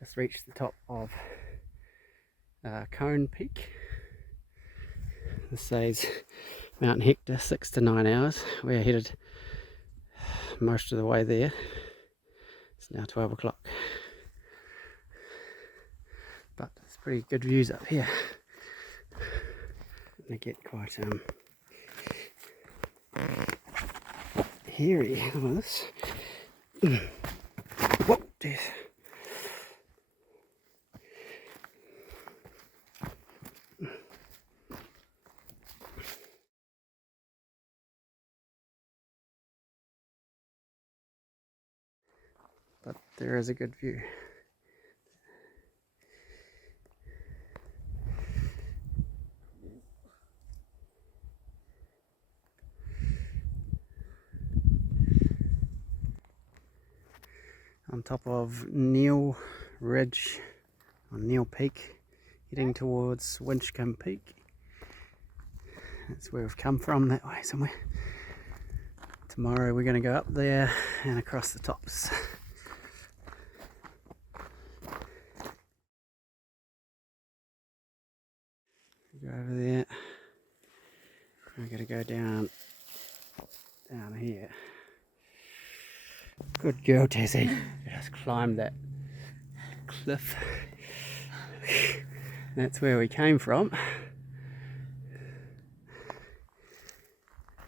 Just reached the top of Cone Peak. This says Mount Hector, 6 to 9 hours. We're headed most of the way there. It's now 12 o'clock. But it's pretty good views up here. They get quite hairy. Look at this. Whoa, dear. But there is a good view. On top of Neill Ridge, on Neill Peak, heading towards Winchcombe Peak. That's where we've come from, that way somewhere. Tomorrow we're going to go up there and across the tops. Go over there. We're going to go down here. Good girl, Tessie. Just climbed that cliff. That's where we came from.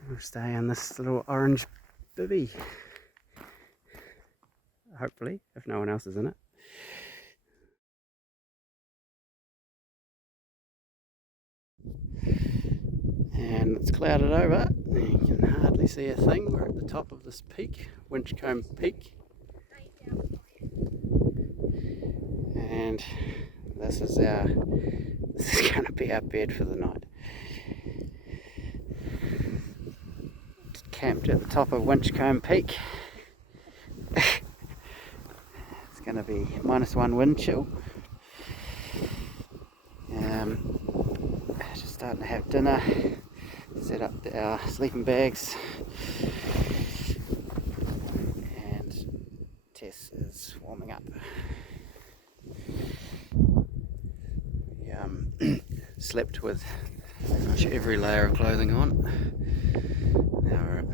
We'll stay on this little orange bivvy. Hopefully, if no one else is in it. And it's clouded over. You can hardly see a thing. We're at the top of this peak, Winchcombe Peak. And this is going to be our bed for the night. Camped at the top of Winchcombe Peak. It's going to be -1 wind chill. Just starting to have dinner. Set up our sleeping bags, and Tess is warming up. We slept with pretty much every layer of clothing on. Now we're up,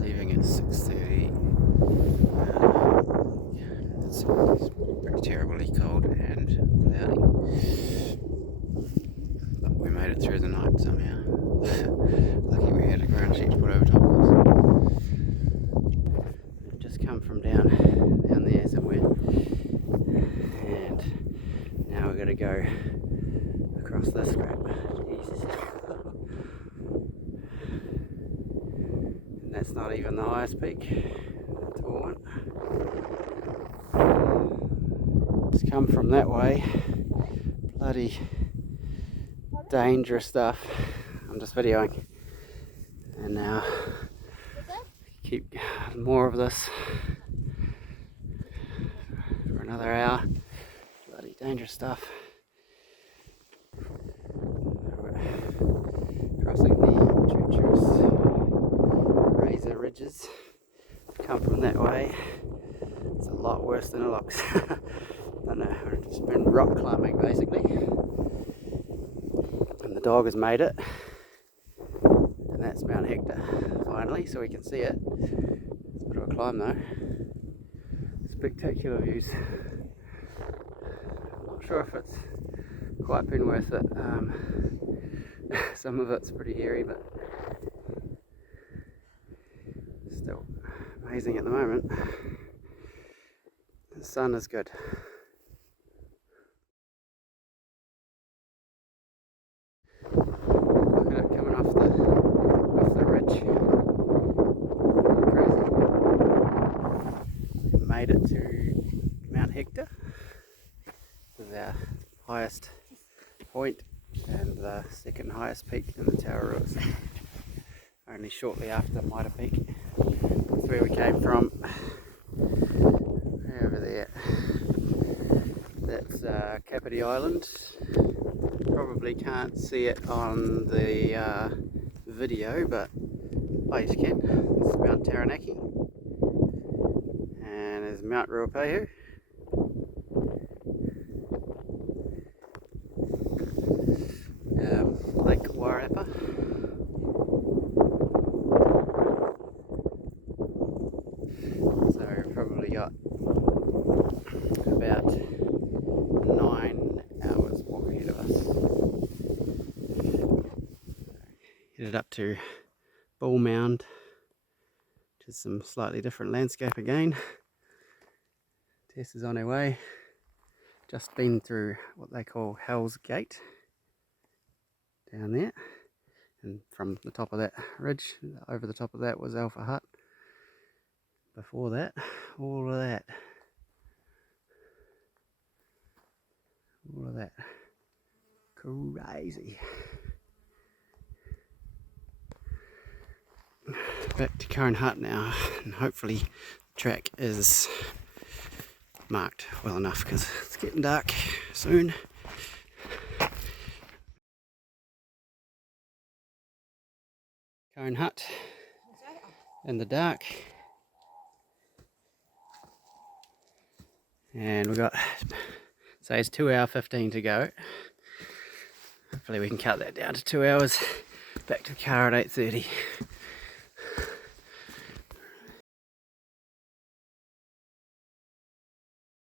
leaving at 6:30. It's pretty terribly cold and cloudy. But we made it through the night somehow. Lucky we had a ground sheet to put over top of us. We've just come from down there somewhere, and now we're going to go across this crap. Jesus. And that's not even the highest peak. That's all one. Just come from that way. Bloody dangerous stuff. I'm just videoing, and now keep more of this for another hour. Bloody dangerous stuff. We're crossing the treacherous razor ridges. Come from that way. It's a lot worse than it looks. I don't know, we've just been rock climbing basically, and the dog has made it. And that's Mount Hector, finally, so we can see it. It's a bit of a climb though. Spectacular views. I'm not sure if it's quite been worth it. Some of it's pretty hairy, but still amazing at the moment. The sun is good. Coming off the ridge. Crazy. We made it to Mount Hector. This is our highest point and the second highest peak in the Tararua. Only shortly after Mitre Peak. That's where we came from. Over there. That's Kapiti Island. Probably can't see it on the video, but you can. It's Mount Taranaki, and there's Mount Ruapehu, got about 9 hours walk ahead of us. Headed up to Mound, which is some slightly different landscape again. Tess is on her way. Just been through what they call Hell's Gate down there, and from the top of that ridge, over the top of that was Alpha Hut. Before that, all of that. Crazy. Back to Cone Hut now, and hopefully the track is marked well enough because it's getting dark soon. Cone Hut in the dark, and we've got, so it's 2 hour 15 to go. Hopefully we can cut that down to 2 hours. Back to the car at 8:30.